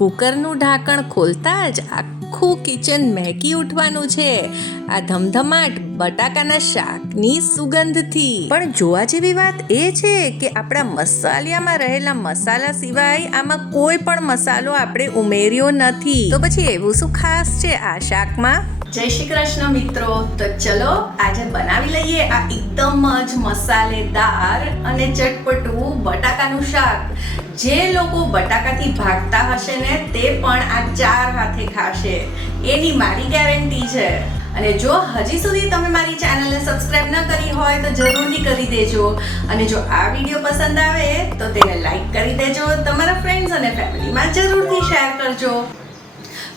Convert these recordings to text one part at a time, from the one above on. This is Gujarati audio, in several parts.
કુકરનું ઢાંકણ ખોલતા જ આખું કિચન મહેકી ઉઠવાનું છે આ ધમધમાટ બટાકાના શાકની સુગંધથી. પણ જોવા જેવી વાત એ છે કે આપણા મસાલિયામાં રહેલા મસાલા સિવાય આમાં કોઈ પણ મસાલો આપણે ઉમેર્યો નથી. તો પછી એવું શું ખાસ છે આ શાકમાં? જય શ્રી કૃષ્ણ મિત્રો. તો ચલો આજે બનાવી લઈએ આ એકદમ જ મસાલેદાર અને ચટપટું બટાકાનું શાક. જે લોકો બટાકાથી ભાગતા હશે ને તે પણ આ 4 હાથે ખાશે એની મારી ગેરંટી છે. અને જો હજી સુધી તમે મારી ચેનલને સબસ્ક્રાઇબ ન કરી હોય તો જરૂરથી કરી દેજો. અને જો આ વિડીયો પસંદ આવે તો તેને લાઈક કરી દેજો, તમારા ફ્રેન્ડ્સ અને ફેમિલીમાં જરૂરથી શેર કરજો.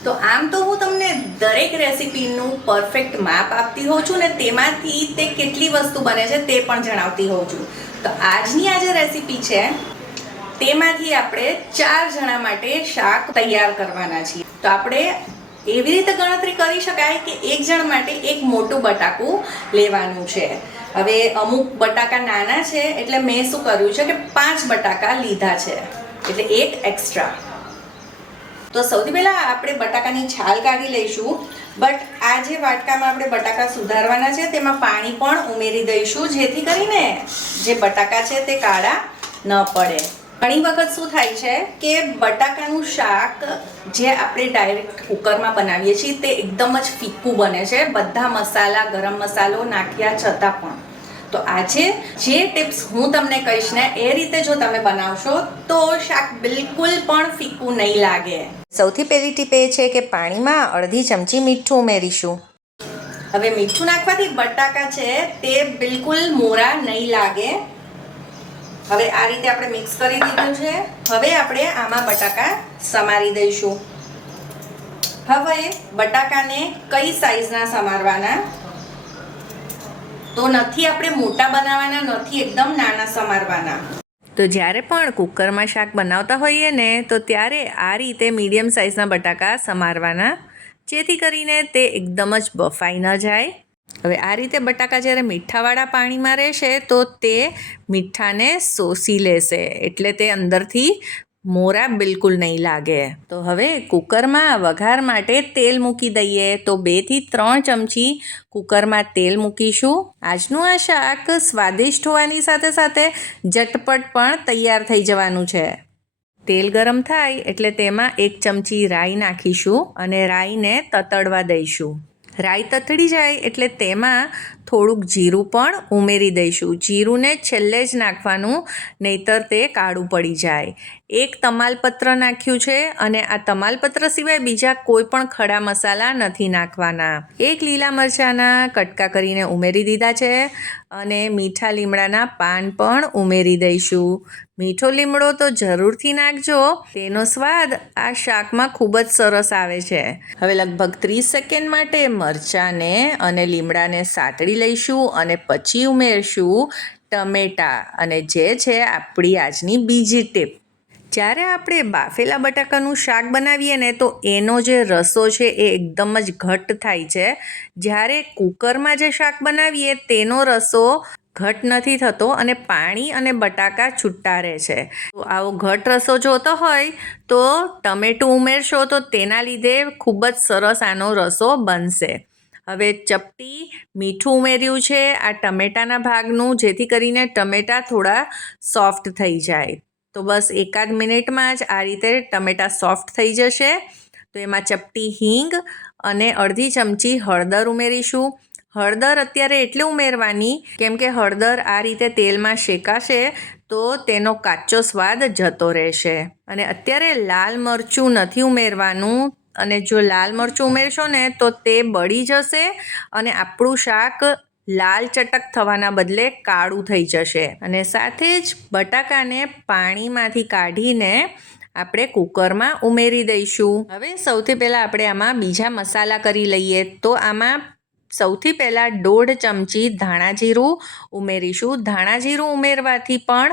તો આમ તો હું તમને દરેક રેસિપીનું પરફેક્ટ માપ આપતી હોઉં છું ને તેમાંથી તે કેટલી વસ્તુ બને છે તે પણ જણાવતી હોઉં છું. તો આજની આ જે રેસિપી છે તેમાંથી આપણે 4 જણા માટે શાક તૈયાર કરવાના છીએ. તો આપણે એવી રીતે ગણતરી કરી શકાય કે એક જણ માટે એક મોટું બટાકું લેવાનું છે. હવે અમુક બટાકા નાના છે એટલે મેં શું કર્યું છે કે 5 બટાકા લીધા છે, એટલે એક એક્સ્ટ્રા. તો સૌથી પહેલાં આપણે બટાકાની છાલ કાઢી લઈશું. બટ આ જે વાટકામાં આપણે બટાકા સુધારવાના છે તેમાં પાણી પણ ઉમેરી દઈશું, જેથી કરીને જે બટાકા છે તે કાળા ન પડે. ઘણી વખત શું થાય છે કે બટાકાનું શાક જે આપણે ડાયરેક્ટ કુકરમાં બનાવીએ છીએ તે એકદમ જ ફીકું બને છે, બધા મસાલા ગરમ મસાલો નાખ્યા છતાં પણ. તો આજે જે ટિપ્સ હું તમને કહીશ ને એ રીતે જો તમે બનાવશો તો શાક બિલકુલ પણ ફીકું નહીં લાગે. સૌથી પહેલી ટીપ એ છે કે પાણીમાં અડધી ચમચી મીઠું ઉમેરીશું. હવે મીઠું નાખવાથી બટાકા છે તે બિલકુલ મોરા નહીં લાગે. હવે આ રીતે આપણે મિક્સ કરી દીધું છે. હવે આપણે આમાં બટાકા સમારી દઈશું. હવે બટાકાને કઈ સાઈઝના સમારવાના? તો નથી આપણે મોટા બનાવવાના, નથી એકદમ નાના સમારવાના. તો જ્યારે પણ કુકરમાં શાક બનાવતા હોઈએ ને તો ત્યારે આ રીતે મીડિયમ સાઇઝના બટાકા સમારવાના, જેથી કરીને તે એકદમ જ બફાઈ ન જાય. હવે આ રીતે બટાકા જ્યારે મીઠાવાળા પાણીમાં રહેશે તો તે મીઠાને શોષી લેશે, એટલે તે અંદરથી મોરા બિલકુલ નહીં લાગે. તો હવે કુકરમાં વઘાર માટે તેલ મૂકી દઈએ. તો 2 થી 3 ચમચી કુકરમાં તેલ મૂકીશું. આજનું આ શાક સ્વાદિષ્ટ હોવાની સાથે સાથે ઝટપટ પણ તૈયાર થઈ જવાનું છે. તેલ ગરમ થાય એટલે તેમાં 1 ચમચી રાઈ નાખીશું અને રાઈને તતડવા દઈશું. રાઈ તતડી જાય એટલે તેમાં થોડુંક જીરું પણ ઉમેરી દઈશું. જીરુંને છેલ્લે જ નાખવાનું, નહીંતર તે કાળું પડી જાય. 1 તમાલપત્ર નાખ્યું છે અને આ તમાલપત્ર સિવાય બીજા કોઈ પણ ખડા મસાલા નથી નાખવાના. 1 લીલા મરચાંના કટકા કરીને ઉમેરી દીધા છે અને મીઠા લીમડાના પાન પણ ઉમેરી દઈશું. મીઠો લીમડો તો જરૂરથી નાખજો, તેનો સ્વાદ આ શાકમાં ખૂબ જ સરસ આવે છે. હવે લગભગ 30 સેકન્ડ માટે મરચાંને અને લીમડાને સાતળી લઈશું અને પછી ઉમેરશું ટમેટાં. અને જે છે આપણી આજની બીજી ટીપ. જ્યારે આપણે બાફેલા બટાકાનું શાક બનાવીએ ને તો એનો જે રસો છે એ એકદમ જ ઘટ્ટ થાય છે. જ્યારે કુકરમાં જે શાક બનાવીએ તેનો રસો ઘટ નથી થતો અને પાણી અને બટાકા છૂટા રહે છે. તો આવો ઘટ રસો જોતો હોય તો ટમેટું ઉમેરશો તો તેના લીધે ખૂબ જ સરસ આનો રસો બનશે. હવે ચપટી મીઠું ઉમેર્યું છે આ ટમેટાના ભાગનું, જેથી કરીને ટમેટાં થોડા સોફ્ટ થઈ જાય. તો બસ એકાદ મિનિટમાં જ આ રીતે ટમેટાં સોફ્ટ થઈ જશે. તો એમાં ચપટી હિંગ અને અડધી ચમચી હળદર ઉમેરીશું. હળદર અત્યારે એટલે ઉમેરવાની કેમ કે હળદર આ રીતે તેલમાં શેકાશે તો તેનો કાચો સ્વાદ જતો રહેશે. અને અત્યારે લાલ મરચું નથી ઉમેરવાનું, અને જો લાલ મરચું ઉમેરશો ને તો તે બળી જશે અને આપણું શાક લાલ ચટક થવાના બદલે કાળું થઈ જશે. અને સાથે જ બટાકાને પાણીમાંથી કાઢીને આપણે કુકરમાં ઉમેરી દઈશું. હવે સૌથી પહેલાં આપણે આમાં બીજા મસાલા કરી લઈએ. તો આમાં સૌથી પહેલાં 1.5 ચમચી ધાણા જીરું ઉમેરીશું. ધાણા જીરું ઉમેરવાથી પણ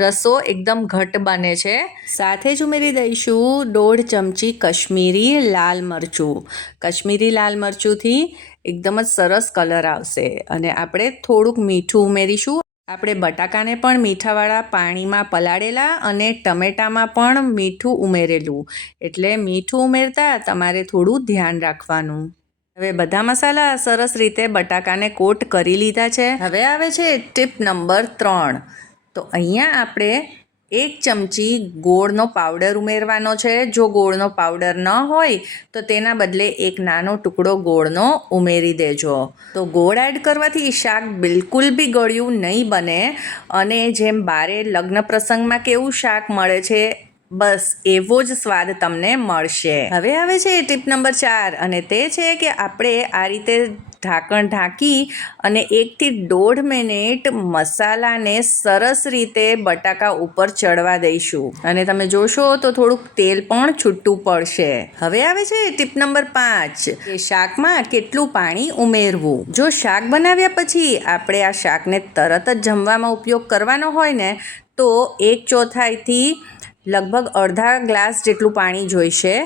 રસો એકદમ ઘટ બને છે. સાથે જ ઉમેરી દઈશું 1.5 ચમચી કશ્મીરી લાલ મરચું. કશ્મીરી લાલ મરચુંથી એકદમ જ સરસ કલર આવશે. અને આપણે થોડુંક મીઠું ઉમેરીશું. આપણે બટાકાને પણ મીઠાવાળા પાણીમાં પલાળેલા અને ટમેટામાં પણ મીઠું ઉમેરેલું, એટલે મીઠું ઉમેરતા તમારે થોડું ધ્યાન રાખવાનું. હવે બધા મસાલા સરસ રીતે બટાકાને કોટ કરી લીધા છે. હવે આવે છે ટીપ નંબર 3. તો અહીંયા આપણે 1 ચમચી ગોળનો પાવડર ઉમેરવાનો છે. જો ગોળનો પાવડર ન હોય તો તેના બદલે એક નાનો ટુકડો ગોળનો ઉમેરી દેજો. તો ગોળ એડ કરવાથી શાક બિલકુલ બી ગળ્યું નહીં બને અને જેમ બારે લગ્ન પ્રસંગમાં કેવું શાક મળે છે બસ એવો જ સ્વાદ તમને મળશે. હવે આવે છે ટીપ નંબર 4 અને તે છે કે આપણે આ રીતે ઢાંકણ ઢાંકી અને 1 થી 1.5 મિનિટ મસાલાને સરસ રીતે બટાકા ઉપર ચડવા દઈશું અને તમે જોશો તો થોડુંક તેલ પણ છૂટું પડશે. હવે આવે છે ટીપ નંબર 5 કે શાકમાં કેટલું પાણી ઉમેરવું. જો શાક બનાવ્યા પછી આપણે આ શાકને તરત જ જમવામાં ઉપયોગ કરવાનો હોય ને તો 1/4થી લગભગ અડધા ગ્લાસ જેટલું પાણી જોઈશે.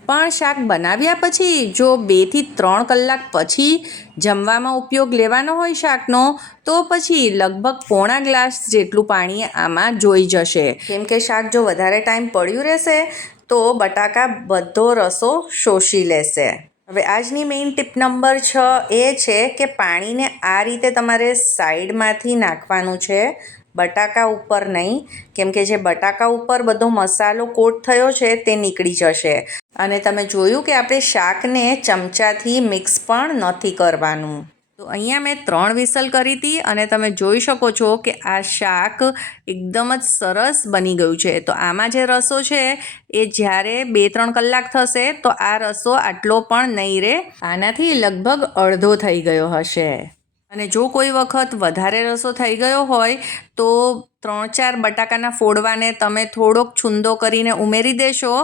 પણ શાક બનાવ્યા પછી જો 2 થી 3 કલાક પછી જમવામાં ઉપયોગ લેવાનો હોય શાકનો તો પછી લગભગ પોણા ગ્લાસ જેટલું પાણી આમાં જોઈ જશે. કેમ કે શાક જો વધારે ટાઈમ પડ્યું રહેશે તો બટાકા બધો રસો શોષી લેશે. હવે આજની મેઇન ટીપ નંબર 6 એ છે કે પાણીને આ રીતે તમારે સાઈડમાંથી નાખવાનું છે, બટાકા ઉપર નહીં, કેમ કે જે બટાકા ઉપર બધો મસાલો કોટ થયો છે તે નીકળી જશે. અને તમે જોયું કે આપણે શાકને ચમચાથી મિક્સ પણ નથી કરવાનું. તો અહીંયા મેં 3 વિસલ કરી હતી અને તમે જોઈ શકો છો કે આ શાક એકદમ જ સરસ બની ગયું છે. તો આમાં જે રસો છે એ જ્યારે 2-3 કલાક થશે તો આ રસો આટલો પણ નહીં રહે, આનાથી લગભગ અડધો થઈ ગયો હશે. અને જો કોઈ વખત વધારે રસો થઈ ગયો હોય તો 3-4 બટાકાના ફોડવાને તમે થોડોક છૂંદો કરીને ઉમેરી દેશો,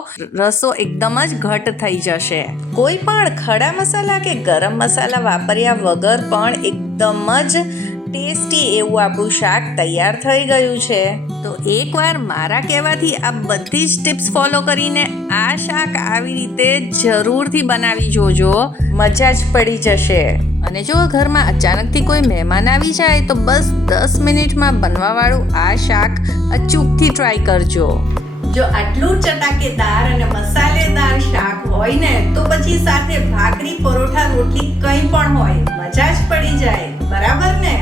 રસો એકદમ જ ઘટ થઈ જશે. કોઈ પણ ખડા મસાલા કે ગરમ મસાલા વાપર્યા વગર પણ એકદમ જ ટેસ્ટી એવું આપણું શાક તૈયાર થઈ ગયું છે. તો એકવાર મારા કહેવાથી આ બધી જ ટિપ્સ ફોલો કરીને આ શાક આવી રીતે જરૂરથી બનાવી જોજો, મજા જ પડી જશે. અને જો ઘરમાં અચાનકથી કોઈ મહેમાન આવી જાય તો બસ 10 મિનિટમાં બનવાવાળું આ શાક અચૂકથી ટ્રાય કરજો. જો આટલું ચટાકેદાર અને મસાલેદાર શાક હોય ને તો પછી સાથે ભાખરી, પરોઠા, રોટલી કંઈ પણ હોય મજા જ પડી જાય. બરાબર ને?